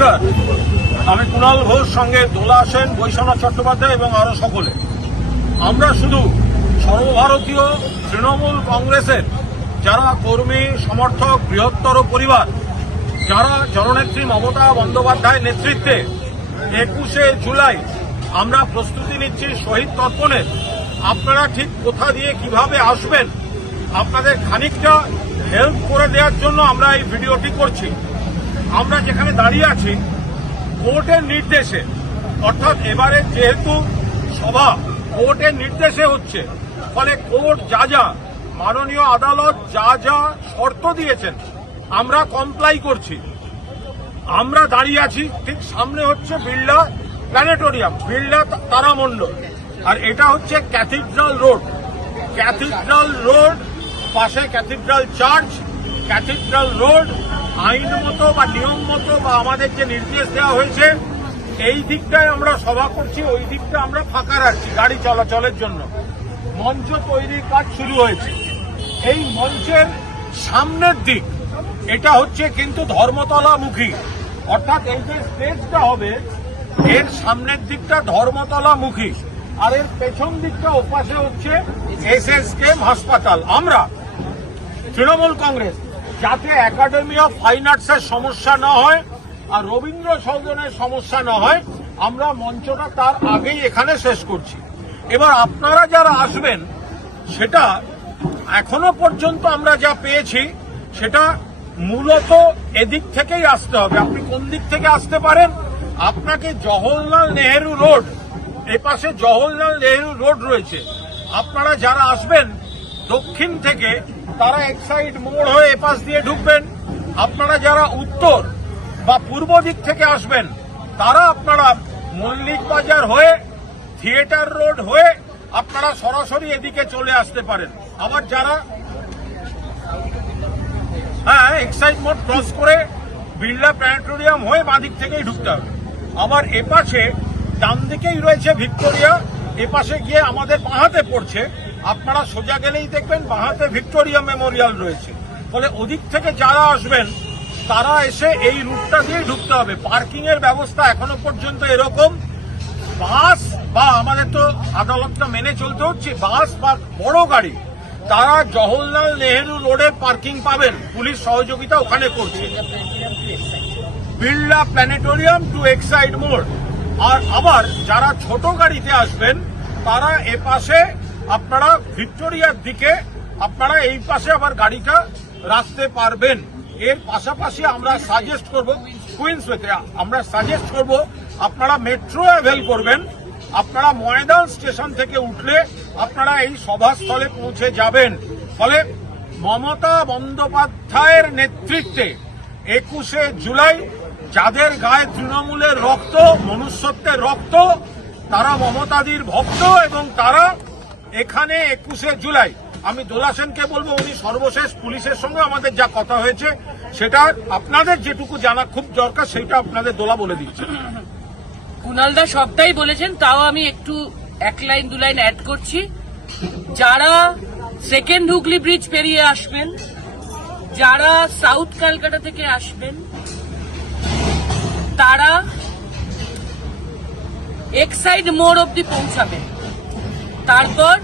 নমস্কার, আমি কুণাল ঘোষ, সঙ্গে দোলা সেন, বৈশ্বনাথ চট্টোপাধ্যায় এবং আরো সকলে। আমরা শুধু সর্বভারতীয় তৃণমূল কংগ্রেসের যারা কর্মী সমর্থক বৃহত্তর পরিবার, যারা জননেত্রী মমতা বন্দ্যোপাধ্যায়ের নেতৃত্বে 21শে জুলাই আমরা প্রস্তুতি নিচ্ছি শহীদ তর্পণের, আপনারা ঠিক কোথা দিয়ে কিভাবে আসবেন আপনাদের খানিকটা হেল্প করে দেওয়ার জন্য আমরা এই ভিডিওটি করছি। আমরা যেখানে দাঁড়িয়ে আছি কোর্টের নির্দেশে, অর্থাৎ এবারে যেহেতু সভা কোর্টের নির্দেশে হচ্ছে, ফলে কোর্ট যা যা মাননীয় আদালত যা যা শর্ত দিয়েছেন আমরা কমপ্লাই করছি। আমরা দাঁড়িয়ে আছি ঠিক সামনে হচ্ছে বিড়লা প্ল্যানেটোরিয়াম, বিড়লা তারামণ্ডল, আর এটা হচ্ছে ক্যাথিড্রাল রোড। ক্যাথিড্রাল রোড পাশে ক্যাথিড্রাল চার্চ। ক্যাথিড্রাল রোড আইন মতো বা নিয়ম মতো বা আমাদের যে নির্দেশ দেওয়া হয়েছে এই দিকটায় আমরা সভা করছি, ওই দিকটা আমরা ফাঁকা রাখছি গাড়ি চলাচলের জন্য। মঞ্চ তৈরির কাজ শুরু হয়েছে। এই মঞ্চের সামনের দিক এটা হচ্ছে কিন্তু ধর্মতলামুখী, অর্থাৎ এই যে স্টেজটা হবে এর সামনের দিকটা ধর্মতলামুখী, আর এর পেছন দিকটা ওপাশে হচ্ছে SSKM হাসপাতাল। আমরা তৃণমূল কংগ্রেস যাতে একাডেমি অফ ফাইন আর্টসের সমস্যা না হয় আর রবীন্দ্র সদনের সমস্যা না হয়, আমরা মঞ্চটা তার আগেই এখানে শেষ করছি। এবার আপনারা যারা আসবেন সেটা এখনো পর্যন্ত আমরা যা পেয়েছি সেটা মূলত এদিক থেকেই আসতে হবে। আপনি কোন দিক থেকে আসতে পারেন? আপনাকে জওহরলাল নেহেরু রোড, এপাশে জওহরলাল নেহেরু রোড রয়েছে। আপনারা যারা আসবেন দক্ষিণ থেকে তারা এক্সাইড মোড় হয়ে এপাশ দিয়ে ঢুকবেন। আপনারা যারা উত্তর বা পূর্ব দিক থেকে আসবেন তারা আপনারা মল্লিক বাজার হয়ে থিয়েটার রোড হয়ে আপনারা সরাসরি এদিকে চলে আসতে পারেন। আবার যারা এক্সাইড মোড় ক্রস করে বিড়লা প্ল্যানেটোরিয়াম হয়ে বাঁদিক থেকেই ঢুকতে হবে। আবার এপাশে ডান দিকেই রয়েছে ভিক্টোরিয়া, এপাশে গিয়ে আমাদের বাঁহাতে পড়ছে। আপনারা সোজা গেলেই দেখবেন বাঁহাতে ভিক্টোরিয়া মেমোরিয়াল রয়েছে। ফলে ওদিক থেকে যারা আসবেন তারা এসে এই রুটটা দিয়ে ঢুকতে হবে। পার্কিং এর ব্যবস্থা এখনো পর্যন্ত এরকম, বাস বা আমাদের তো আদালতটা মেনে চলতে হচ্ছে, বাস বা বড় গাড়ি তারা জওহরলাল নেহেরু রোডে পার্কিং পাবেন, পুলিশ সহযোগিতা ওখানে করছে। বিড়লা প্ল্যানেটোরিয়াম টু এক্সাইড মোড়। আর আবার যারা ছোট গাড়িতে আসবেন তারা এপাশে আপনারা ভিক্টোরিয়ার দিকে আপনারা এই পাশে আবার গাড়িটা রাখতে পারবেন। এর পাশাপাশি আমরা সাজেস্ট করব কুইন্সওয়েতে আমরা সাজেস্ট করব আপনারা মেট্রো অ্যাভেল করবেন। আপনারা ময়দান স্টেশন থেকে উঠলে আপনারা এই সভাস্থলে পৌঁছে যাবেন। ফলে মমতা বন্দ্যোপাধ্যায়ের নেতৃত্বে 21শে জুলাই যাদের গায়ে তৃণমূলের রক্ত, মনুষ্যত্বের রক্ত, তারা মমতাদির ভক্ত এবং তারা এখানে 21শে জুলাই। আমি দোলা সেনকে বলবো উনি সর্বশেষ পুলিশের সঙ্গে আমাদের যা কথা হয়েছে সেটা আপনাদের যেটুকু জানা খুব দরকার সেটা আপনাদের দোলা বলে দিচ্ছে। কুণালদা সবটাই বলেছেন, তাও আমি একটু এক লাইন দু লাইন অ্যাড করছি। যারা সেকেন্ড হুগলি ব্রিজ পেরিয়ে আসবেন, যারা সাউথ ক্যালকাটা থেকে আসবেন, তারা এক্সাইড মোড় অব্দি পৌঁছাবেন। তারপর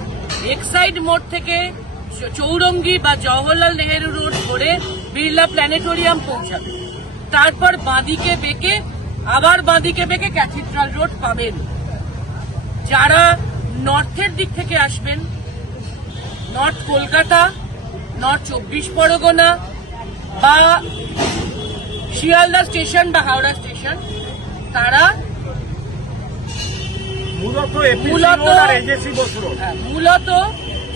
এক্সাইড মোড় থেকে চৌরঙ্গি বা জওহরলাল নেহেরু রোড ধরে বিড়লা প্ল্যানেটোরিয়াম পৌঁছাবে। তারপর বাঁদিকে বেঁকে আবার বাঁদিকে বেঁকে ক্যাথিড্রাল রোড পাবেন। যারা নর্থের দিক থেকে আসবেন, নর্থ কলকাতা, নর্থ 24 পরগনা বা শিয়ালদা স্টেশন বা হাওড়া স্টেশন, তারা মূলত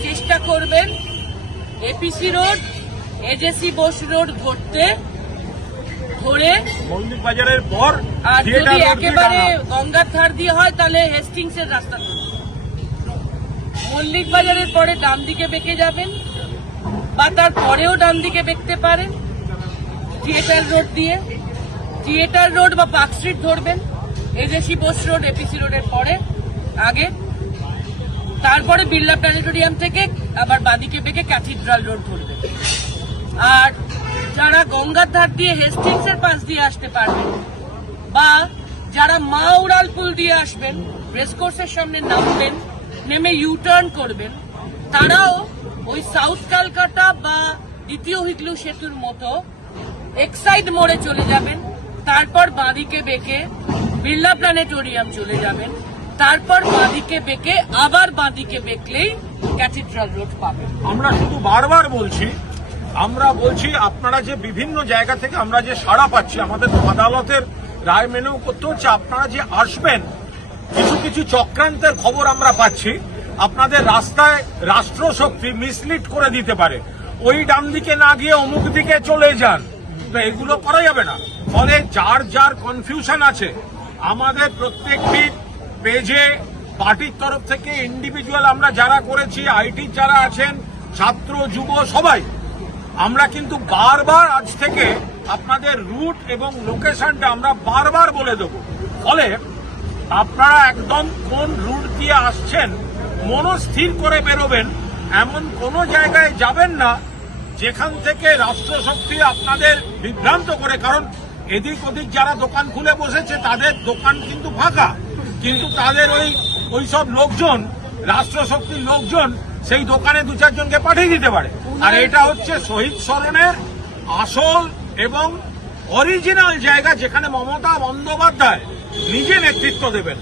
চেষ্টা করবেন APC road, AJC Bose road ধরতে, ধরে মল্লিক বাজারের পর, আর যদি একেবারে গঙ্গার ধার দিয়ে হয় তাহলে হেস্টিংস এর রাস্তা ধরে মল্লিক বাজারের পরে ডান দিকে বেঁকে যাবেন বা তার পরেও ডান দিকে বেঁকতে পারেন থিয়েটার রোড দিয়ে। থিয়েটার রোড বা পার্ক স্ট্রিট ধরবেন, এজেসি বোস রোড এপিসি রোডের পরে আগে। তারপরে বিড়লা প্ল্যানেটোরিয়াম থেকে আবার বাদিকে বেঁকে ক্যাথিড্রাল রোড ধরবেন। আর যারা গঙ্গার ধার দিয়ে হেস্টিংস এর পাশ দিয়ে আসতে পারবেন মা উড়াল পুল দিয়ে আসবেন, রেসকোর্সের সামনে নামবেন, নেমে ইউটার্ন করবেন, তারাও ওই সাউথ ক্যালকাটা বা দ্বিতীয় হিগলু সেতুর মতো এক্সাইড মোড়ে চলে যাবেন, তারপর বাঁদিকে বেঁকে বিড়লা প্ল্যানেটোরিয়াম চলে যাবেন, তারপর বাঁদিকে বেঁকে আবার বাঁদিকে বেঁকলেই ক্যাথিড্রাল রোড পাবেন। আমরা শুধু বারবার বলছি, আমরা বলছি আপনারা যে বিভিন্ন জায়গা থেকে আমরা যে সাড়া পাচ্ছি, আমাদের তো আদালতের রায় মেনেও করতে হচ্ছে, আপনারা যে আসবেন, কিছু কিছু চক্রান্তের খবর আমরা পাচ্ছি, আপনাদের রাস্তায় রাষ্ট্রশক্তি মিসলিড করে দিতে পারে, ওই ডান দিকে না গিয়ে অমুক দিকে চলে যান, তো এগুলো করা যাবে না। ফলে যার যার কনফিউশন আছে, আমাদের প্রত্যেকটি পেজে পার্টির তরফ থেকে ইন্ডিভিজুয়াল আমরা যারা করেছি, আইটির যারা আছেন, ছাত্র যুব সবাই, আমরা কিন্তু বারবার আজ থেকে আপনাদের রুট এবং লোকেশনটা আমরা বারবার বলে দেব। ফলে আপনারা একদম কোন রুট দিয়ে আসছেন মনস্থির করে বেরোবেন, এমন কোনো জায়গায় যাবেন না যেখান থেকে রাষ্ট্রশক্তি আপনাদের বিভ্রান্ত করে। কারণ এদিক ওদিক যারা দোকান খুলে বসেছে তাদের দোকান কিন্তু ফাঁকা, কিন্তু তাদের ওই সব লোকজন, রাষ্ট্রশক্তির লোকজন সেই দোকানে দু চারজনকে পাঠিয়ে দিতে পারে। আর এটা হচ্ছে শহীদ স্মরণের আসল এবং অরিজিনাল জায়গা, যেখানে মমতা বন্দ্যোপাধ্যায় নিজে নেতৃত্ব দেবেন।